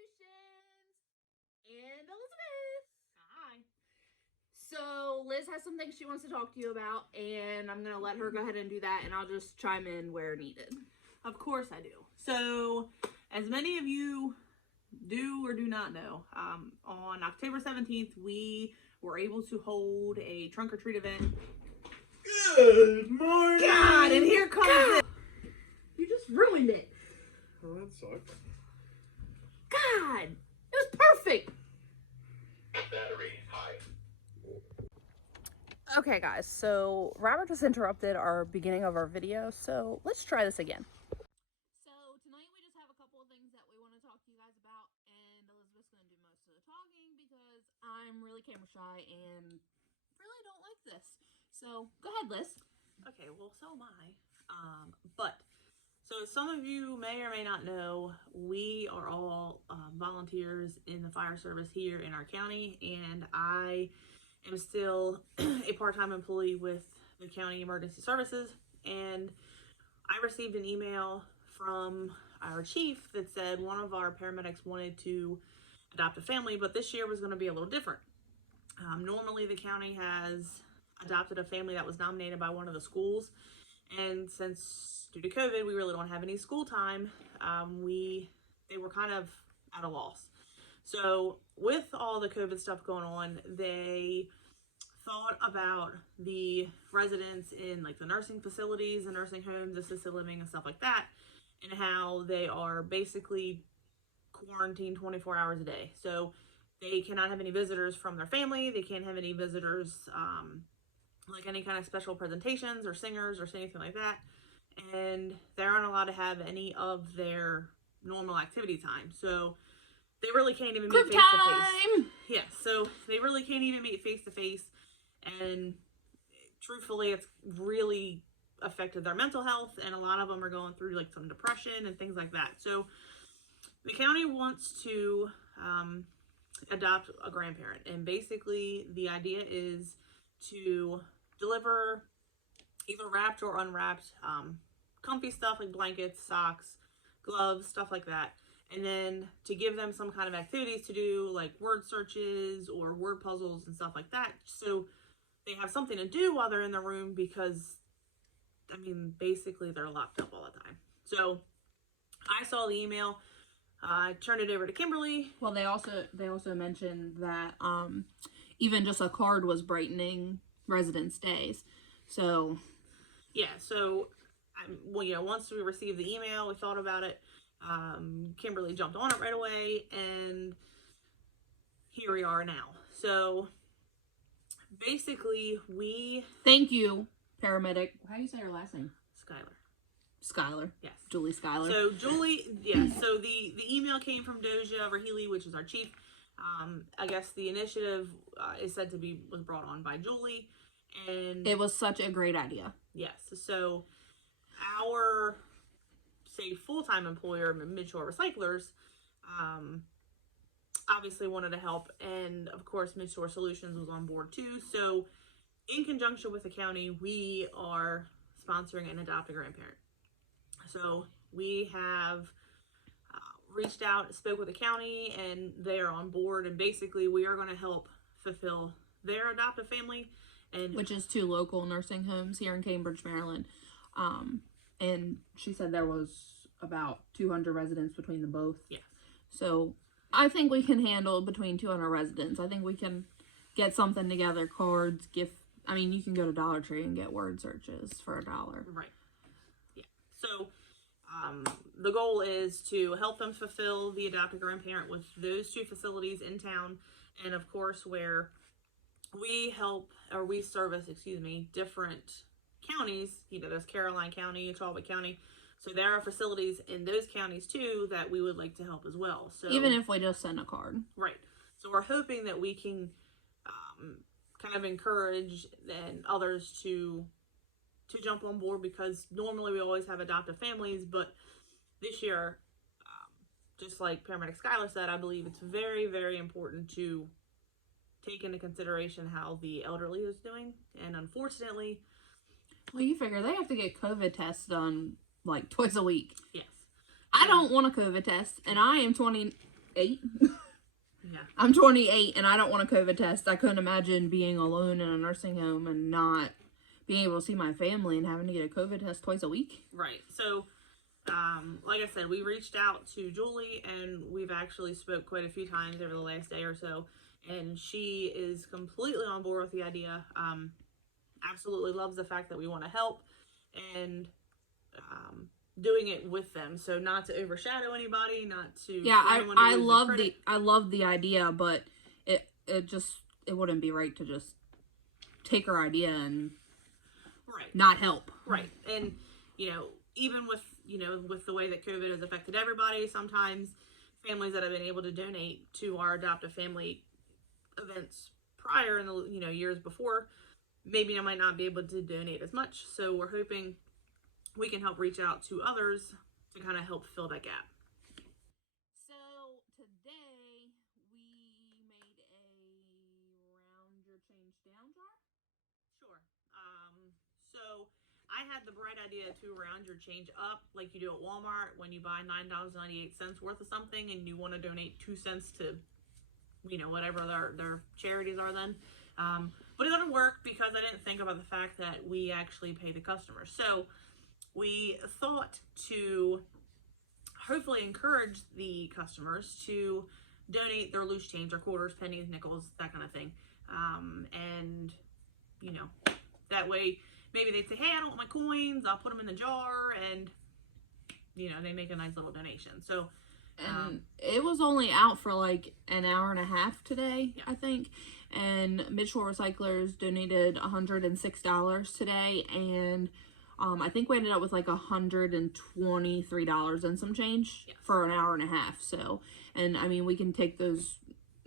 Solutions and Elizabeth. Hi. So Liz has some things she wants to talk to you about, and I'm going to let her go ahead and do that, and I'll just chime in where needed. Of course I do. So, as many of you do or do not know, on October 17th, we were able to hold a trunk or treat event. Good morning! God, and here comes it. You just ruined it. Oh, that sucked. God, it was perfect. Battery high. Okay, guys, so Robert just interrupted our beginning of our video, so let's try this again. So tonight we just have a couple of things that we want to talk to you guys about, and Elizabeth's going to do most of the talking because I'm really camera shy and really don't like this. So go ahead, Liz. Okay, well, so am I. So some of you may or may not know, we are all volunteers in the fire service here in our county, and I am still a part-time employee with the county emergency services. And I received an email from our chief that said one of our paramedics wanted to adopt a family, but this year was going to be a little different. Normally the county has adopted a family that was nominated by one of the schools, and since due to COVID, we really don't have any school time. They were kind of at a loss. So with all the COVID stuff going on, they thought about the residents in like the nursing facilities, the nursing homes, assisted living and stuff like that, and how they are basically quarantined 24 hours a day. So they cannot have any visitors from their family. They can't have any visitors, like any kind of special presentations or singers or anything like that. And they aren't allowed to have any of their normal activity time. So they really can't even meet face to face. Yeah, so they really can't even meet face to face. And truthfully, it's really affected their mental health, and a lot of them are going through like some depression and things like that. So the county wants to adopt a grandparent, and basically the idea is to deliver either wrapped or unwrapped comfy stuff like blankets, socks, gloves, stuff like that, and then to give them some kind of activities to do, like word searches or word puzzles and stuff like that, so they have something to do while they're in the room, because I mean basically they're locked up all the time. So I saw the email, I turned it over to Kimberly. Well, they also mentioned that even just a card was brightening residents' days. So yeah, so well, you know, once we received the email, we thought about it. Kimberly jumped on it right away, and here we are now. So basically, thank you, paramedic. How do you say her last name? Skylar. Yes. Julie Skylar. So Julie, yes. So the email came from Doja Verheely, which is our chief. I guess the initiative is said to was brought on by Julie, and it was such a great idea. Yes. So our, say, full-time employer, Midshore Recyclers, obviously wanted to help, and of course Midshore Solutions was on board too. So in conjunction with the county, we are sponsoring and adopt a grandparent. So we have reached out, spoke with the county, and they are on board, and basically we are going to help fulfill their adoptive family, and which is 2 local nursing homes here in Cambridge, Maryland. And she said there was about 200 residents between the both. Yes. So I think we can handle between 200 residents. I think we can get something together, cards, gift. I mean, you can go to Dollar Tree and get word searches for $1. Right. Yeah. So the goal is to help them fulfill the adopted grandparent with those 2 facilities in town, and of course where we service, different counties. You know, there's Caroline County, Talbot County. So there are facilities in those counties too that we would like to help as well. So even if we just send a card. Right. So we're hoping that we can kind of encourage then others to jump on board, because normally we always have adoptive families, but this year, just like Paramedic Skylar said, I believe it's very, very important to take into consideration how the elderly is doing. And unfortunately, well, you figure they have to get COVID tests done like twice a week. Yes. I don't want a COVID test, and I am 28. Yeah. I'm 28 and I don't want a COVID test. I couldn't imagine being alone in a nursing home and not being able to see my family and having to get a COVID test twice a week. Right. So, like I said, we reached out to Julie, and we've actually spoke quite a few times over the last day or so, and she is completely on board with the idea. Absolutely loves the fact that we want to help, and doing it with them. So not to overshadow anybody, not to I love the idea, but it wouldn't be right to just take her idea and not help. Right. And even with the way that COVID has affected everybody, sometimes families that have been able to donate to our adoptive family events prior in the years before, maybe I might not be able to donate as much. So we're hoping we can help reach out to others to kind of help fill that gap. So today we made a round your change down jar. Sure. So I had the bright idea to round your change up like you do at Walmart when you buy $9.98 worth of something and you want to donate 2 cents to whatever their charities are then. But it doesn't work because I didn't think about the fact that we actually pay the customers. So we thought to hopefully encourage the customers to donate their loose change, their quarters, pennies, nickels, that kind of thing. And that way maybe they'd say, hey, I don't want my coins, I'll put them in the jar, and they make a nice little donation. So and it was only out for like an hour and a half today, yeah. I think. And Midshore Recyclers donated $106 today, and I think we ended up with like $123 and some change for an hour and a half. So, and I mean, we can take those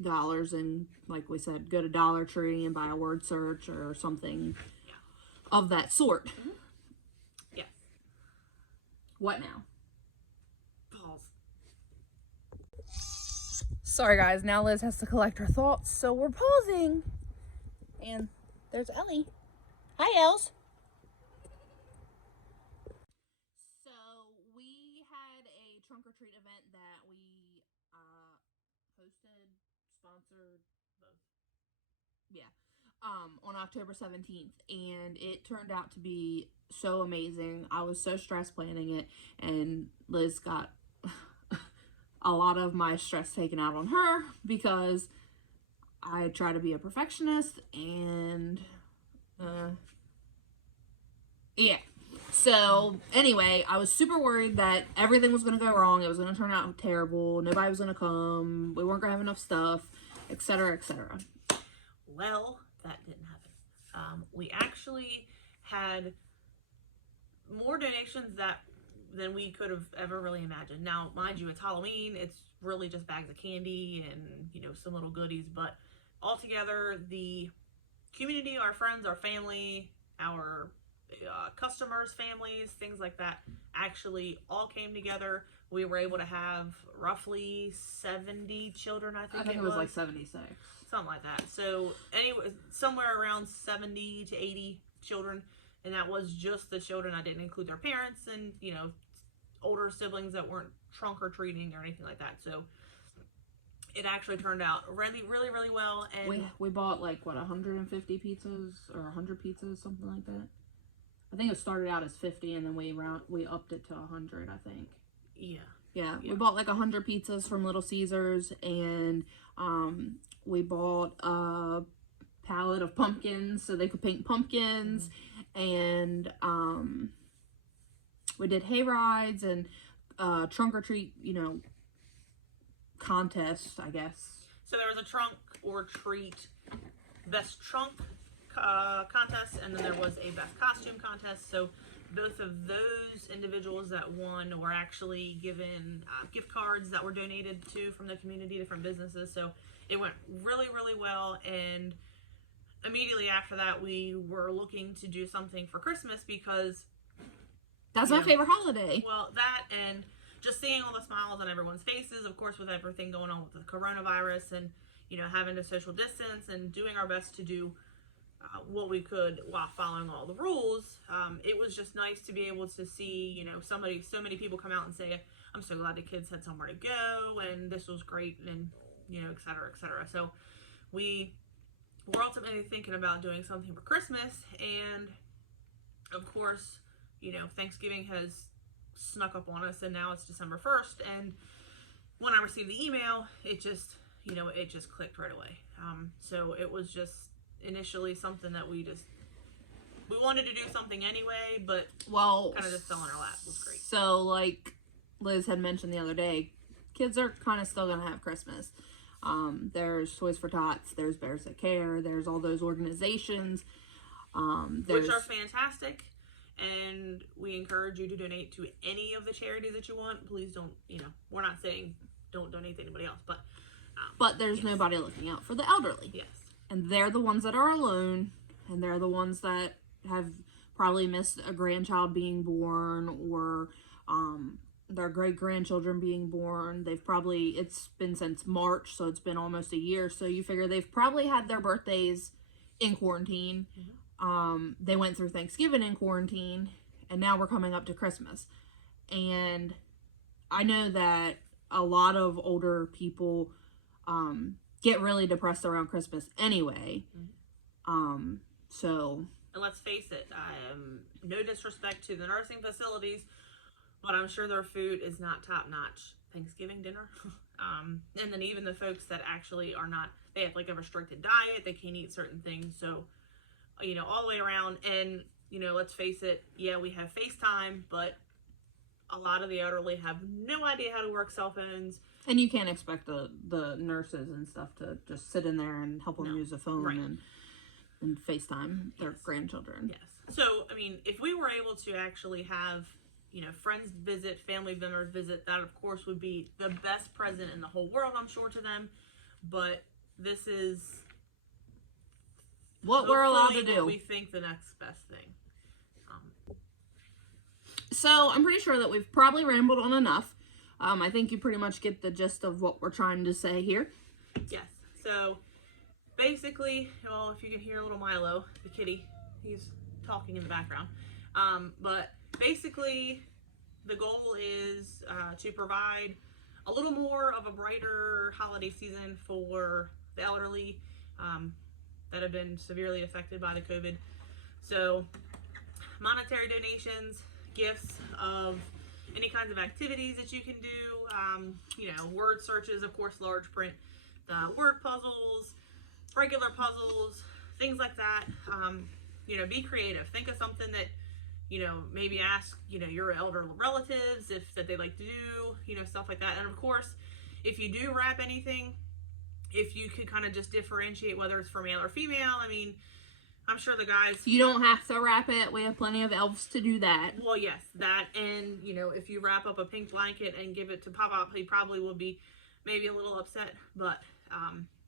dollars and, like we said, go to Dollar Tree and buy a word search or something of that sort. Mm-hmm. Yes. What now? Pause. Sorry guys, now Liz has to collect her thoughts, so we're pausing. And there's Ellie. Hi, Els. So we had a trunk or treat event that we hosted, sponsored, on October 17th, and it turned out to be so amazing. I was so stressed planning it, and Liz got a lot of my stress taken out on her because I try to be a perfectionist, and so anyway, I was super worried that everything was going to go wrong. It was going to turn out terrible. Nobody was going to come. We weren't going to have enough stuff, etc., etc. Well, that didn't happen. We actually had more donations than we could have ever really imagined. Now, mind you, it's Halloween. It's really just bags of candy and, some little goodies. But altogether, the community, our friends, our family, our customers, families, things like that, actually all came together. We were able to have roughly 70 children, I think it was like 76. Something like that. So anyway, somewhere around 70 to 80 children. And that was just the children. I didn't include their parents and, older siblings that weren't trunk or treating or anything like that. So it actually turned out really, really, really well. And we bought like, what, 150 pizzas or 100 pizzas, something like that. I think it started out as 50 and then we upped it to 100, I think. Yeah. We bought like 100 pizzas from Little Caesars, and we bought a pallet of pumpkins so they could paint pumpkins, and we did hay rides and trunk or treat, contest, I guess. So there was a trunk or treat best trunk contest, and then there was a best costume contest. So both of those individuals that won were actually given gift cards that were donated to from the community, different businesses. So it went really, really well. And immediately after that, we were looking to do something for Christmas because that's my favorite holiday. Well, that and just seeing all the smiles on everyone's faces, of course, with everything going on with the coronavirus and, having to social distance and doing our best to do what we could while following all the rules. It was just nice to be able to see, so many people come out and say, I'm so glad the kids had somewhere to go, and this was great, and, you know, et cetera, et cetera. So we're ultimately thinking about doing something for Christmas, and of course, you know, Thanksgiving has snuck up on us, and now it's December 1st, and when I received the email, it just, you know, it just clicked right away. So it was just initially something that we wanted to do something anyway, but kind of just fell in our lap. It was great. So, like Liz had mentioned the other day, kids are kind of still going to have Christmas. There's Toys for Tots, there's Bears That Care, there's all those organizations. Which are fantastic, and we encourage you to donate to any of the charities that you want. Please don't, you know, we're not saying don't donate to anybody else, but there's nobody looking out for the elderly. Yes. And they're the ones that are alone, and they're the ones that have probably missed a grandchild being born, or their great-grandchildren being born. It's been since March, so it's been almost a year, so you figure they've probably had their birthdays in quarantine. They went through Thanksgiving in quarantine, and now we're coming up to Christmas. And I know that a lot of older people get really depressed around Christmas anyway. So... And let's face it, no disrespect to the nursing facilities, but I'm sure their food is not top-notch Thanksgiving dinner. And then even the folks that actually are not, they have like a restricted diet, they can't eat certain things, so, you know, all the way around. And, you know, let's face it, yeah, we have FaceTime, but a lot of the elderly have no idea how to work cell phones. And you can't expect the nurses and stuff to just sit in there and help them use a phone and FaceTime their grandchildren. Yes. So, I mean, if we were able to actually have, you know, friends visit, family members visit, that of course would be the best present in the whole world, I'm sure, to them. But this is what we're allowed to do. We think the next best thing. So I'm pretty sure that we've probably rambled on enough. I think you pretty much get the gist of what we're trying to say here. Yes. So basically, well, if you can hear a little Milo, the kitty, he's talking in the background. But basically, the goal is to provide a little more of a brighter holiday season for the elderly that have been severely affected by the COVID. So monetary donations, gifts of any kinds of activities that you can do, you know, word searches, of course, large print, word puzzles, regular puzzles, things like that. You know, be creative. Think of something that, you know, maybe ask, you know, your elder relatives that they like to do, you know, stuff like that. And of course, if you do wrap anything, if you could kind of just differentiate whether it's for male or female. I mean, I'm sure the guys... You don't have to wrap it. We have plenty of elves to do that. Well, yes, that, and, you know, if you wrap up a pink blanket and give it to Pop-Up, he probably will be maybe a little upset. But,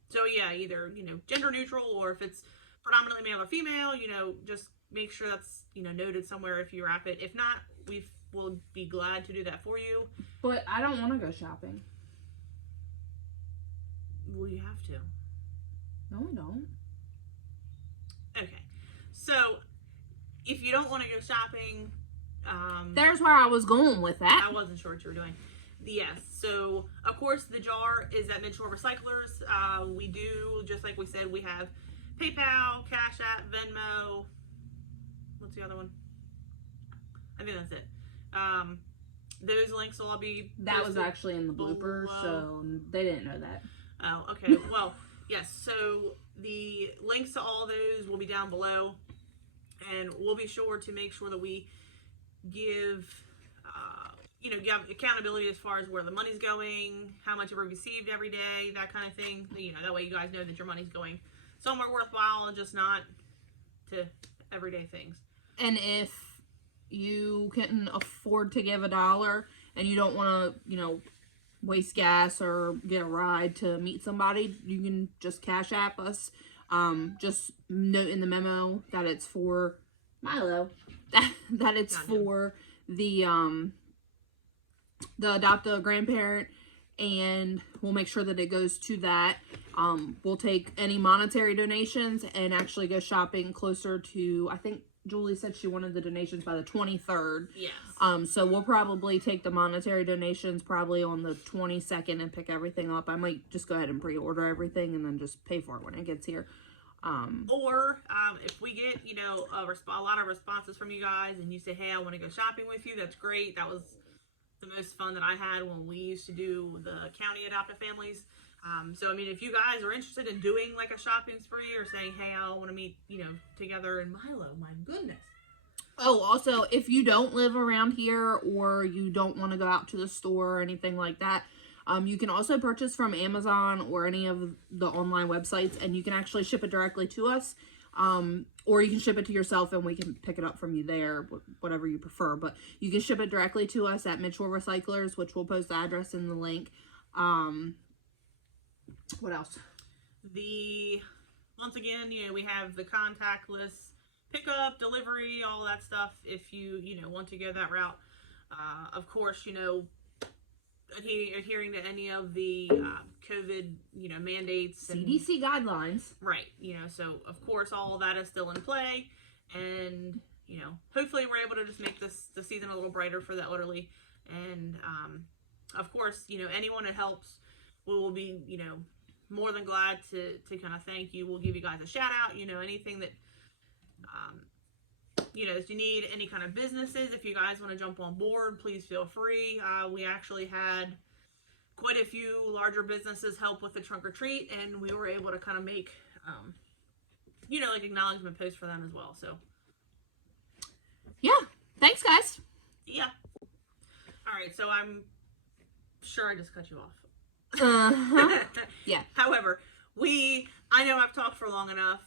so yeah, either, you know, gender neutral, or if it's predominantly male or female, you know, just make sure that's, you know, noted somewhere if you wrap it. If not, we'll be glad to do that for you. But I don't want to go shopping. Well, you have to. No, I don't. Okay, so if you don't want to go shopping, there's where I was going with that. I wasn't sure what you were doing. Yes, so of course the jar is at Midshore Recyclers. We do, just like we said, we have PayPal, Cashapp, Venmo. What's the other one? I think that's it. Those links will all be posted. That was actually in the bloopers, so they didn't know that. Oh, okay. Well, yes, so the links to all those will be down below, and we'll be sure to make sure that we give, you know, give accountability as far as where the money's going, how much we received every day, that kind of thing. You know, that way you guys know that your money's going somewhere worthwhile and just not to everyday things. And if you can afford to give $1 and you don't want to, you know, waste gas or get a ride to meet somebody, you can just Cash App us. Just note in the memo that it's for Milo, that it's for the Adopt a Grandparent, and we'll make sure that it goes to that. We'll take any monetary donations and actually go shopping closer to, I think Julie said she wanted the donations by the 23rd. Yes. So we'll probably take the monetary donations probably on the 22nd and pick everything up. I might just go ahead and pre-order everything and then just pay for it when it gets here. Or if we get, you know, a lot of responses from you guys and you say, hey, I want to go shopping with you, that's great. That was the most fun that I had when we used to do the county adoptive families. So, I mean, if you guys are interested in doing like a shopping spree or saying, hey, I want to meet, you know, together in Milo, my goodness. Oh, also, if you don't live around here or you don't want to go out to the store or anything like that, you can also purchase from Amazon or any of the online websites, and you can actually ship it directly to us. Or you can ship it to yourself and we can pick it up from you there, whatever you prefer. But you can ship it directly to us at Midshore Recyclers, which we'll post the address in the link. What else? Once again, you know, we have the contactless pickup, delivery, all that stuff if you know, want to go that route. Of course, you know, adhering to any of the COVID, you know, mandates. CDC guidelines. Right. You know, so of course all of that is still in play. And, you know, hopefully we're able to just make the season a little brighter for the elderly. And, of course, you know, anyone that helps, we will be, you know, more than glad to kind of thank you. We'll give you guys a shout out, you know, anything that, you know, if you need any kind of businesses, if you guys want to jump on board, please feel free. We actually had quite a few larger businesses help with the trunk or treat, and we were able to kind of make, you know, like acknowledgement posts for them as well. So, yeah. Thanks, guys. Yeah. All right. So I'm sure I just cut you off. Yeah. However, I know I've talked for long enough,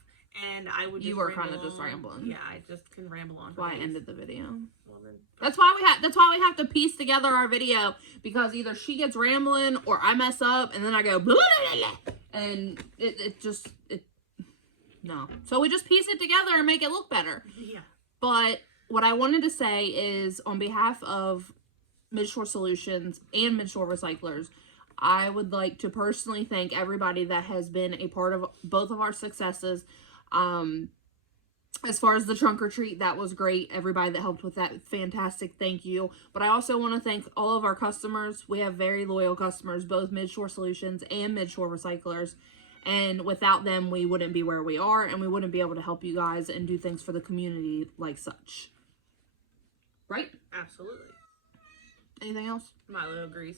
and I would. You were kind of just rambling. Yeah, I just can ramble on. That's why I ended the video. Well, then, that's why we have to piece together our video, because either she gets rambling or I mess up, and then I go blah, blah, blah, and it no. So we just piece it together and make it look better. Yeah. But what I wanted to say is, on behalf of Midshore Solutions and Midshore Recyclers, I would like to personally thank everybody that has been a part of both of our successes. As far as the trunk or treat, that was great. Everybody that helped with that, fantastic, thank you. But I also want to thank all of our customers. We have very loyal customers, both Midshore Solutions and Midshore Recyclers. And without them, we wouldn't be where we are, and we wouldn't be able to help you guys and do things for the community like such. Right? Absolutely. Anything else? Milo agrees.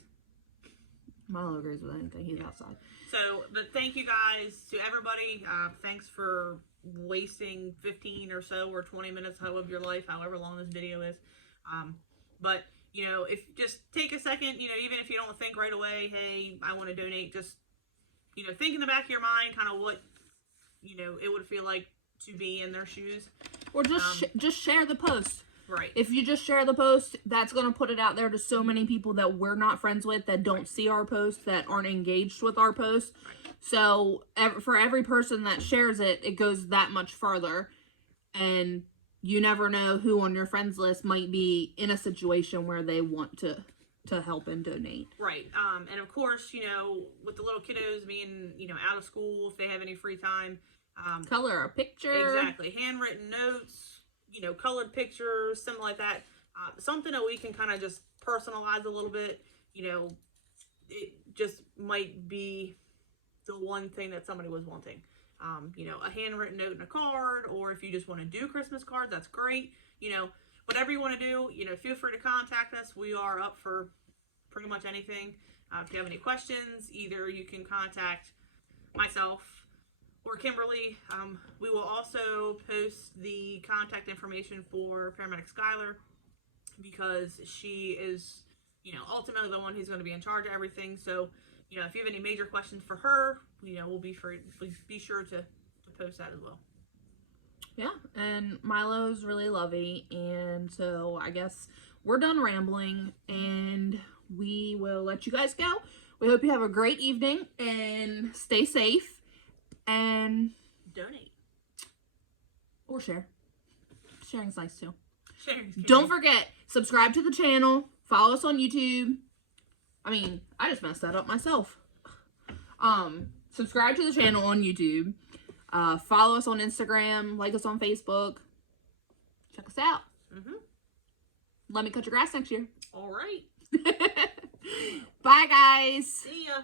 Milo agrees with anything. He's outside. So, but thank you guys to everybody. Thanks for wasting 15 or so or 20 minutes of your life, however long this video is. But, you know, if just take a second, you know, even if you don't think right away, hey, I want to donate, just, you know, think in the back of your mind kind of what, you know, it would feel like to be in their shoes. Or just share the post. Right. If you just share the post, that's going to put it out there to so many people that we're not friends with, that don't see our post, that aren't engaged with our post. Right. So for every person that shares it, it goes that much further. And you never know who on your friends list might be in a situation where they want to help and donate. Right. And of course, you know, with the little kiddos being, you know, out of school, if they have any free time. Color a picture. Exactly. Handwritten notes. You know, colored pictures, something like that. Something that we can kind of just personalize a little bit. You know, it just might be the one thing that somebody was wanting. You know, a handwritten note and a card, or if you just want to do Christmas cards, that's great. You know, whatever you want to do, you know, feel free to contact us. We are up for pretty much anything. If you have any questions, either you can contact myself or Kimberly. We will also post the contact information for Paramedic Skylar, because she is, you know, ultimately the one who's going to be in charge of everything. So, you know, if you have any major questions for her, you know, we'll be sure to post that as well. Yeah, and Milo's really lovey, and so I guess we're done rambling, and we will let you guys go. We hope you have a great evening, and stay safe. And donate. Or share. Sharing's nice too. Don't forget, subscribe to the channel. Follow us on YouTube. I mean, I just messed that up myself. Subscribe to the channel on YouTube. Follow us on Instagram. Like us on Facebook. works out. Mm-hmm. Let me cut your grass next year. All right. Bye, guys. See ya.